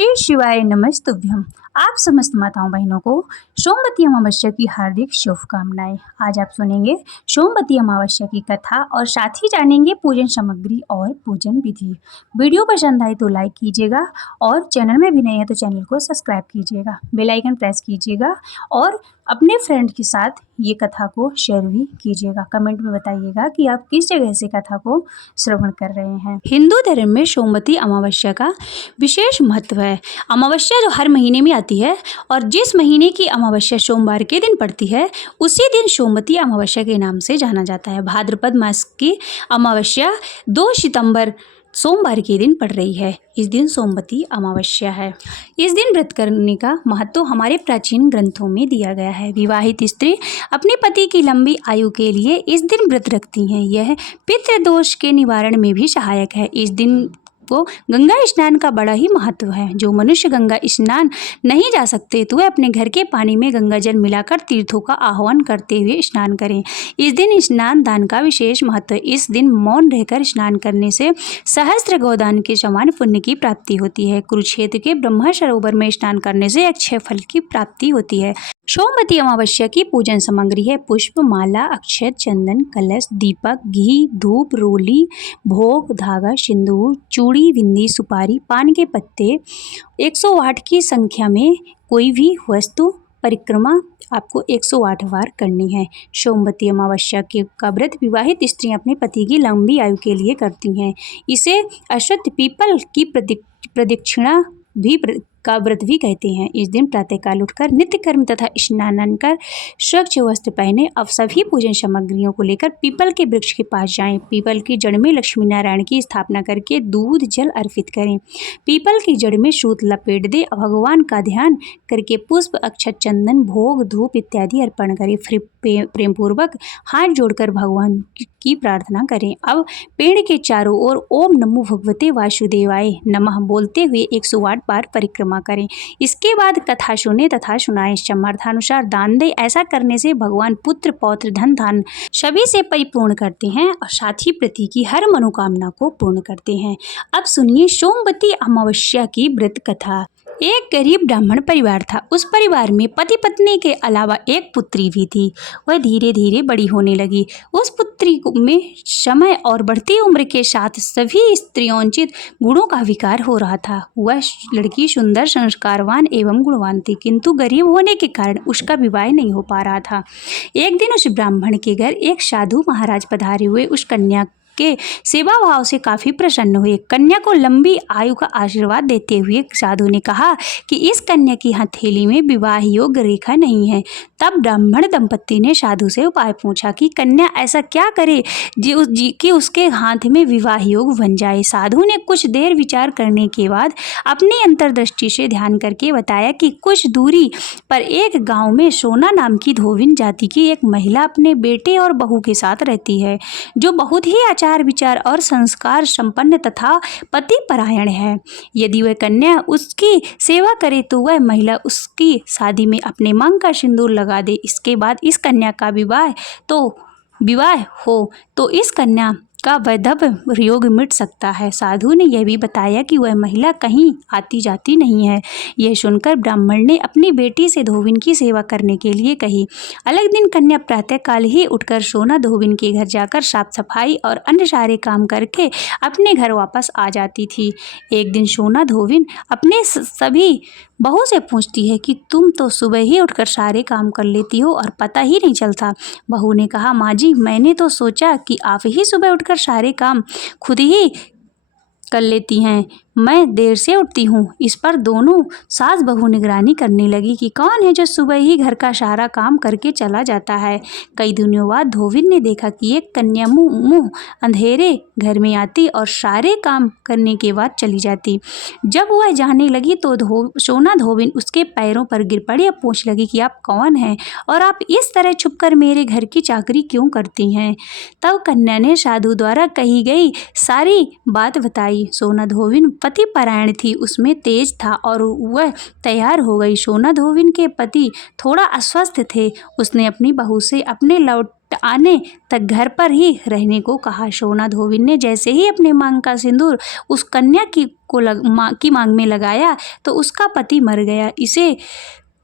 श्री शिवाय नमस्तुभ्यम। आप समस्त माताओं बहनों को सोमवती अमावस्या की हार्दिक शुभकामनाएं। आज आप सुनेंगे सोमवती अमावस्या की कथा और साथ ही जानेंगे पूजन सामग्री और पूजन विधि। वीडियो पसंद आए तो लाइक कीजिएगा और चैनल में भी नए हैं तो चैनल को सब्सक्राइब कीजिएगा, बेल आइकन प्रेस कीजिएगा और अपने फ्रेंड के साथ ये कथा को शेयर भी कीजिएगा। कमेंट में बताइएगा कि आप किस जगह से कथा को श्रवण कर रहे हैं। हिंदू धर्म में सोमवती अमावस्या का विशेष महत्व है। अमावस्या जो हर महीने में आती है और जिस महीने की अमावस्या सोमवार के दिन पड़ती है उसी दिन सोमवती अमावस्या के नाम से जाना जाता है। भाद्रपद मास की अमावस्या 2 सितंबर सोमवार के दिन पड़ रही है। इस दिन सोमवती अमावस्या है। इस दिन व्रत करने का महत्व हमारे प्राचीन ग्रंथों में दिया गया है। विवाहित स्त्री अपने पति की लंबी आयु के लिए इस दिन व्रत रखती हैं। यह पितृदोष के निवारण में भी सहायक है। इस दिन को गंगा स्नान का बड़ा ही महत्व है। जो मनुष्य गंगा स्नान नहीं जा सकते तो वे अपने घर के पानी में गंगा जल मिलाकर तीर्थों का आह्वान करते हुए स्नान करें। इस दिन स्नान दान का विशेष महत्व है। इस दिन मौन रहकर स्नान करने से सहस्त्र गोदान के समान पुण्य की प्राप्ति होती है। कुरुक्षेत्र के ब्रह्मा सरोवर में स्नान करने से अक्षय फल की प्राप्ति होती है। सोमवती अमावस्या की पूजन सामग्री है पुष्प, माला, अक्षत, चंदन, कलश, दीपक, घी, धूप, रोली, भोग, धागा, सिंदूर, चूड़ी, बिंदी, सुपारी, पान के पत्ते, 108 की संख्या में कोई भी वस्तु परिक्रमा आपको 108 बार करनी है। सोमवती अमावस्या का व्रत विवाहित स्त्रियां अपने पति की लंबी आयु के लिए करती हैं। इसे अश्वत्थ पीपल की प्रदक्षिणा का व्रत भी कहते हैं। इस दिन प्रातःकाल उठकर नित्य कर्म तथा स्नान कर स्वच्छ वस्त्र पहने अब सभी पूजन सामग्रियों को लेकर पीपल के वृक्ष के पास जाएं। पीपल की जड़ में लक्ष्मी नारायण की स्थापना करके दूध जल अर्पित करें। पीपल की जड़ में सूत लपेट दे भगवान का ध्यान करके पुष्प, अक्षत, चंदन, भोग, धूप इत्यादि अर्पण करें। फिर प्रेम पूर्वक हाथ जोड़कर भगवान की प्रार्थना करें। अब पेड़ के चारों ओर ओम नमो भगवते वासुदेवाय नमः बोलते हुए 108 बार परिक्रमा करें। इसके बाद कथा सुने तथा सुनाएं। सामर्थ्यानुसार दान दे। ऐसा करने से भगवान पुत्र, पौत्र, धन, धान सभी से परिपूर्ण करते हैं और साथ ही प्रति की हर मनोकामना को पूर्ण करते हैं। अब सुनिए सोमवती अमावस्या की व्रत कथा। एक गरीब ब्राह्मण परिवार था। उस परिवार में पति पत्नी के अलावा एक पुत्री भी थी। वह धीरे धीरे बड़ी होने लगी। उस पुत्री में समय और बढ़ती उम्र के साथ सभी स्त्रियोचित गुणों का विकार हो रहा था। वह लड़की सुंदर, संस्कारवान एवं गुणवान थी, किंतु गरीब होने के कारण उसका विवाह नहीं हो पा रहा था। एक दिन उस ब्राह्मण के घर एक साधु महाराज पधारे हुए उस कन्या के सेवा भाव से काफी प्रसन्न हुए। कन्या को लंबी आयु का आशीर्वाद देते हुए साधु ने कहा कि इस कन्या की हथेली में विवाह योग्य रेखा नहीं है। तब ब्राह्मण दंपत्ति ने साधु से उपाय पूछा कि कन्या ऐसा क्या करे कि उसके हाथ में विवाह योग बन जाए। साधु ने कुछ देर विचार करने के बाद अपनी अंतर्दृष्टि से ध्यान करके बताया कि कुछ दूरी पर एक गांव में सोना नाम की धोबिन जाति की एक महिला अपने बेटे और बहू के साथ रहती है, जो बहुत ही आचार विचार और संस्कार संपन्न तथा पति परायण है। यदि वह कन्या उसकी सेवा करे तो वह महिला उसकी शादी में अपने मांग का सिंदूर लगा दे। इसके बाद इस कन्या का विवाह हो तो इस कन्या का वैधव्य योग मिट सकता है। साधु ने यह भी बताया कि वह महिला कहीं आती जाती नहीं है। यह सुनकर ब्राह्मण ने अपनी बेटी से धोबिन की सेवा करने के लिए कही। अलग दिन कन्या प्रातःकाल ही उठकर सोना धोबिन के घर जाकर साफ सफाई और अन्य सारे काम करके अपने घर वापस आ जाती थी। एक दिन सोना धोबिन अपने सभी बहू से पूछती है कि तुम तो सुबह ही उठकर सारे काम कर लेती हो और पता ही नहीं चलता। बहू ने कहा, माँ जी, मैंने तो सोचा कि आप ही सुबह उठकर सारे काम खुद ही कर लेती हैं, मैं देर से उठती हूँ। इस पर दोनों सास बहू निगरानी करने लगी कि कौन है जो सुबह ही घर का सारा काम करके चला जाता है। कई दिनों बाद धोबिन ने देखा कि एक कन्या मुंह अंधेरे घर में आती और सारे काम करने के बाद चली जाती। जब वह जाने लगी तो सोना धोबिन उसके पैरों पर गिर पड़ी और पूछने लगी कि आप कौन हैं और आप इस तरह छुपकर मेरे घर की चाकरी क्यों करती हैं। तब कन्या ने साधु द्वारा कही गई सारी बात बताई। सोना धोबिन पति परायण थी, उसमें तेज था और वह तैयार हो गई। सोना धोबिन के पति थोड़ा अस्वस्थ थे। उसने अपनी बहू से अपने आने तक घर पर ही रहने को कहा। सोना धोबिन ने जैसे ही अपने मांग का सिंदूर उस कन्या की मांग में लगाया तो उसका पति मर गया।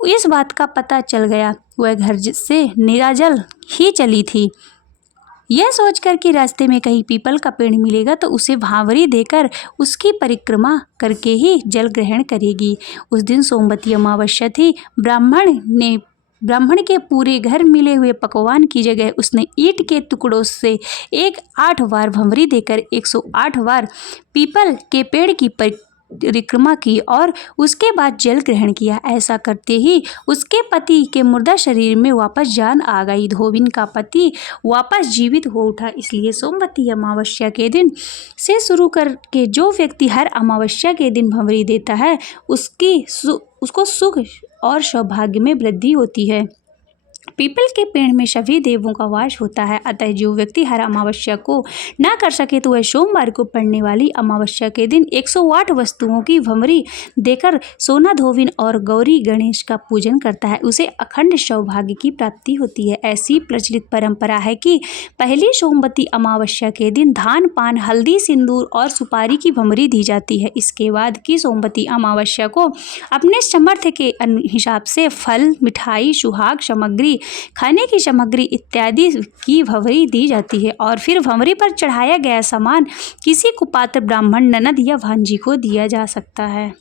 इस बात का पता चल गया। वह घर से निराजल ही चली थी, यह सोचकर कि रास्ते में कहीं पीपल का पेड़ मिलेगा तो उसे भांवरी देकर उसकी परिक्रमा करके ही जल ग्रहण करेगी। उस दिन सोमवती अमावस्या थी। ब्राह्मण के पूरे घर मिले हुए पकवान की जगह उसने ईंट के टुकड़ों से 8 बार भंवरी देकर 108 बार पीपल के पेड़ की परिक्रमा की और उसके बाद जल ग्रहण किया। ऐसा करते ही उसके पति के मुर्दा शरीर में वापस जान आ गई। धोबिन का पति वापस जीवित हो उठा। इसलिए सोमवती अमावस्या के दिन से शुरू करके जो व्यक्ति हर अमावस्या के दिन भंवरी देता है उसको सुख और सौभाग्य में वृद्धि होती है। पीपल के पेड़ में सभी देवों का वास होता है, अतः जो व्यक्ति हर अमावस्या को ना कर सके तो वह सोमवार को पड़ने वाली अमावस्या के दिन 108 वस्तुओं की भंवरी देकर सोना धोबिन और गौरी गणेश का पूजन करता है, उसे अखंड सौभाग्य की प्राप्ति होती है। ऐसी प्रचलित परंपरा है कि पहली सोमवती अमावस्या के दिन धान, पान, हल्दी, सिंदूर और सुपारी की भंवरी दी जाती है। इसके बाद की सोमवती अमावस्या को अपने सामर्थ्य के हिसाब से फल, मिठाई, सुहाग सामग्री, खाने की सामग्री इत्यादि की भंवरी दी जाती है और फिर भंवरी पर चढ़ाया गया सामान किसी कुपात्र ब्राह्मण, ननद या भांजी को दिया जा सकता है।